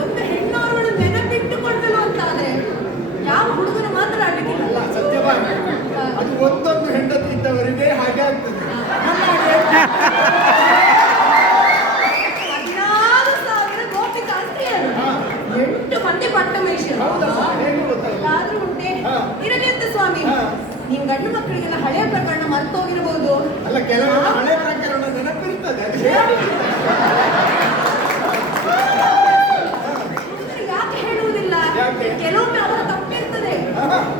ಒಂದು ಹೆಣ್ಣು ಆದ್ರೂ ಉಂಟೆ ಇರಲಿ ಅಂತ ಸ್ವಾಮಿ. ನೀವು ಗಂಡು ಮಕ್ಕಳಿಗೆಲ್ಲ ಹಳೆಯ ಪ್ರಕರಣ ಮರ್ತೋಗಿರಬಹುದು. ಅಲ್ಲ, ಕೆಲವು ಹಳೆಯ ಪ್ರಕರಣ ನೆನಪಿರ್ತದೆ. ಯಾಕೆ ಹೇಳುವುದಿಲ್ಲ? ಕೆಲವೊಮ್ಮೆ ಅವರ ತಪ್ಪಿರ್ತದೆ,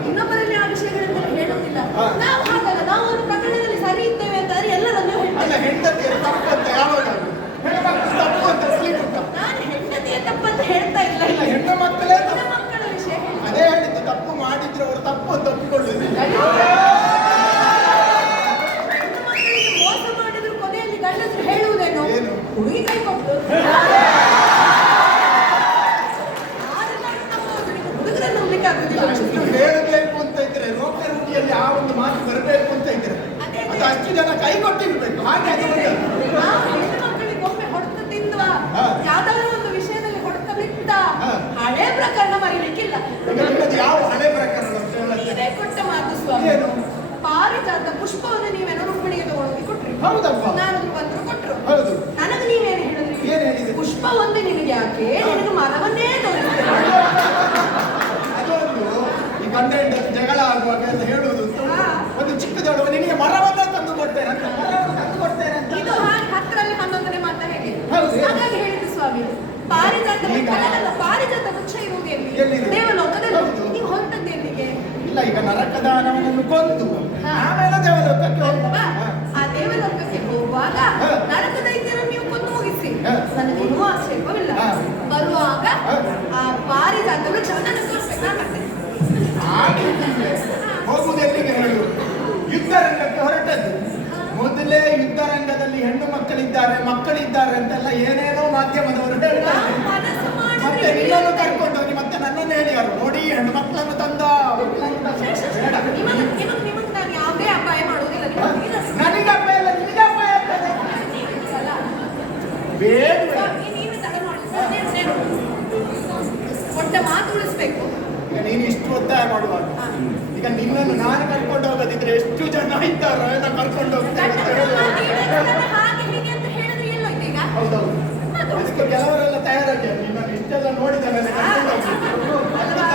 ಇನ್ನೊಬ್ಬರಲ್ಲಿ ಆ ವಿಷಯಗಳೆಲ್ಲ ಹೇಳುವುದಿಲ್ಲ. ನಾವು ಹಾಗಲ್ಲ, ನಾವು ಒಂದು ಪ್ರಕರಣದಲ್ಲಿ ಸರಿ ಇದ್ದೇವೆ ಅಂತಂದ್ರೆ ಎಲ್ಲರನ್ನೂ ಅಲ್ಲ, ಹೆಂಡತಿಯ ತಪ್ಪು ಅಂತ ಯಾವಾಗ ತಪ್ಪು ಅಂತ ನಾನು ಹೆಂಡತಿಯ ತಪ್ಪಂತ ಹೇಳ್ತಾ ಇಲ್ಲ. ಹೆಣ್ಣು ಮಕ್ಕಳೇ ಮಕ್ಕಳ ವಿಷಯ ಅದೇ ಹೇಳಿದ್ದು. ತಪ್ಪು ಮಾಡಿದ್ರೆ ಅವರು ತಪ್ಪು ಅಂತ ಒಪ್ಪಿಕೊಳ್ಳುವುದಿಲ್ಲ. ಹೆಣ್ಣು ಮಕ್ಕಳಿಗೆ ಮೋಸ ಮಾಡಿದ್ರು ಕೊನೆಯಲ್ಲಿ ಗಂಡಸರು ಹೇಳುವುದೇನು? ಹುಡುಗಿ ಕೈ ಕೊಟ್ಟು ಹುಡುಗರನ್ನು ನಂಬಲಿಕ್ಕೆ ಆಗುದಿಲ್ಲ. ಹೇಳಬೇಕು ಅಂತ ಇದ್ರೆ ರೋಗಿಯಲ್ಲಿ ಆ ಒಂದು ಮಾತು ಬರಬೇಕು ಅಂತ ಇದ್ರೆ ಅದು ಅಷ್ಟು ಜನ ಕೈ ಕೊಟ್ಟಿರ್ಬೇಕು. ಹಾಗೆ ಹೆಣ್ಣು ಮಕ್ಕಳಿಗೆ ಒಮ್ಮೆ ಹೊಡೆತ ತಿಂದ ಯಾವ್ದಾದ್ರು ಒಂದು ವಿಷಯದಲ್ಲಿ ಹೊಡೆತ ಬಿದ್ದ ಹಳೆ ಪ್ರಕರಣ ಮರೀಲಿಕ್ಕಿಲ್ಲ. ಯಾವ ಹಳೆ ಪ್ರಕರಣ? ಕೊಟ್ಟ ಮಾತು ಸ್ವಾಮಿ, ಪಾರಿಜಾತ ಪುಷ್ಪವನ್ನು ನೀವೇನೋ ರುಕ್ಮಿಣಿಗೆ ತಗೊಂಡೋಗಿ ಕೊಟ್ರಿ. ಹೌದಪ್ಪ. ನಾನು ಬಂದ್ರು ಕೊಟ್ರು. ಹೌದು. ನನಗೆ ನೀವೇನು ಹೇಳಿದ್ರಿ? ಏನ್ ಹೇಳಿದ್ರಿ? ಪುಷ್ಪ ಒಂದೇ ನಿನಗೆ ಯಾಕೆ, ನಿನಗೆ ಮರವನ್ನೇ ತೋರಿಸ್ತೇನೆ. ಅದೊಂದು ಈ ಗಂಡ ಹೆಂಡತಿ ಜಗಳ ಆಗುವಾಗ ಅಂತ ಹೇಳುವುದು. ಒಂದು ಚಿಕ್ಕದೊಡವ ನಿನಗೆ ಮರವನ್ನ ತಂದು ಕೊಡ್ತೇನೆ ಅಂತ, ತಂದು ಕೊಡ್ತೇನೆ ಅಂತ. ಇದು 10ರಲ್ಲಿ 11ನೇ ಮಾತ ಹೇಗೆ? ಹೌದು. ಹಾಗಾಗಿ ಹೇಳಿದ್ದು ಸ್ವಾಮಿ, ಪಾರಿಜಾತ ಪಾರಿಜಾತ ವೃಕ್ಷ ಇರುವುದು ಎಲ್ಲಿ? ದೇವಲೋಕದಲ್ಲಿ. ನೀವು ಹೊರಟದ್ದು ಎಲ್ಲಿಗೆ? ಇಲ್ಲ, ಈಗ ನರಕದಾನವನ್ನು ಕೊಂದು ಆಮೇಲೆ ದೇವಲೋಕಕ್ಕೆ ಹೋಗುವ. ಆ ದೇವಲೋಕಕ್ಕೆ ಹೋಗುವಾಗ ನರಕ ದೈತ್ಯರನ್ನು ನೀವು ಕೊಂದು ಮುಗಿಸಿ, ನನಗೇನೂ ಆಕ್ಷೇಪವಿಲ್ಲ. ಬರುವಾಗ ಆ ಪಾರಿಜಾತ ವೃಕ್ಷ ನನಗೆ ತೋರಿಸ್ಬೇಕು, ನಾನು ಮಾಡ್ತೇನೆ. ಹೋಗುವುದು ಎಲ್ಲಿಗೆ ಹೇಳು? ಯುದ್ಧ ರಂಗಕ್ಕೆ ಹೊರಟದ್ದು. ಮೊದಲೇ ಯುದ್ಧ ರಂಗದಲ್ಲಿ ಹೆಣ್ಣು ಮಕ್ಕಳಿದ್ದಾರೆ ಅಂತೆಲ್ಲ ಏನೇನೋ ಮಾಧ್ಯಮದವರು ಹೇಳ್ತಾರೆ. ಮತ್ತೆ ನಿನ್ನನ್ನು ಕರ್ಕೊಂಡೋಗಿ ಮತ್ತೆ ನನ್ನನ್ನು ಹೇಳಿಯಾರು, ನೋಡಿ ಹೆಣ್ಣು ಮಕ್ಕಳನ್ನು ತಂದ. ನಿಮಗೆ ನಾನು ಯಾವುದೇ ಅಪಾಯ ಮಾಡುವುದಿಲ್ಲ. ನನಗೆ ಅಪಾಯ ಇಲ್ಲ, ನಿನಗೆ ಅಪಾಯ ಆಗ್ತದೆ. ಬೇಡ, ನೀನು ತಡ ಮಾಡಿ ಕೊಟ್ಟ ಮಾತು ಉಳಿಸ್ಬೇಕು. ಈಗ ನೀನು ಇಷ್ಟು ಒತ್ತಾಯ ಮಾಡುವಾಗ ಈಗ ನಿನ್ನನ್ನು ನಾನು ಕರ್ಕೊಂಡು ಹೋಗೋದಿದ್ರೆ ಎಷ್ಟು ಜನ ಇದ್ದಾರೋ ಕರ್ಕೊಂಡು ಹೋಗ್ತೇನೆ. ಹೌದೌದು, ಅದಕ್ಕೆ ಕೆಲವರೆಲ್ಲ ತಯಾರಾಗ್ಯಾರ. ನಿನ್ನನ್ನು ಇಷ್ಟೆಲ್ಲ ನೋಡಿದ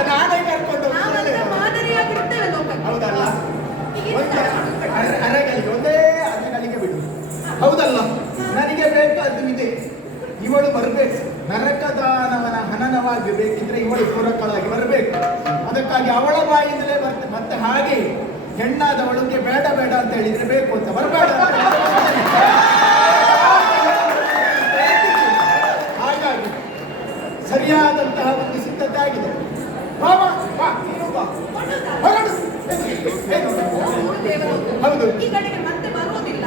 ನಾನೇ ಕರ್ಕೊಂಡು ಮಾದರಿಯಾಗಿರ್ತೇವೆ. ಹೌದಲ್ಲ? ಅರಗಲಿಗೆ ಒಂದೇ ಅರಗಲಿಗೆ ಬಿಡು. ಹೌದಲ್ಲ? ನನಗೆ ಬೇಕಾದ್ದು ಇದೆ, ಇವಳು ಬರಬೇಕು. ನರಕದಾನವನ ಹನನವಾಗಿ ಬೇಕಿದ್ರೆ ಇವಳು ಪೂರಕಳಾಗಿ ಬರಬೇಕು. ಅದಕ್ಕಾಗಿ ಅವಳ ಬಾಯಿಂದಲೇ ಬರ್ತದೆ. ಮತ್ತೆ ಹಾಗೆ ಹೆಣ್ಣಾದವಳಿಗೆ ಬೇಡ ಅಂತ ಹೇಳಿದ್ರೆ ಬೇಕು ಅಂತ ಬರಬೇಡ. ಹಾಗಾಗಿ ಸರಿಯಾದಂತಹ ಒಂದು ಸಿದ್ಧತೆ ಆಗಿದೆ. ಈ ಕಡೆಗೆ ಮತ್ತೆ ಬರುವುದಿಲ್ಲ.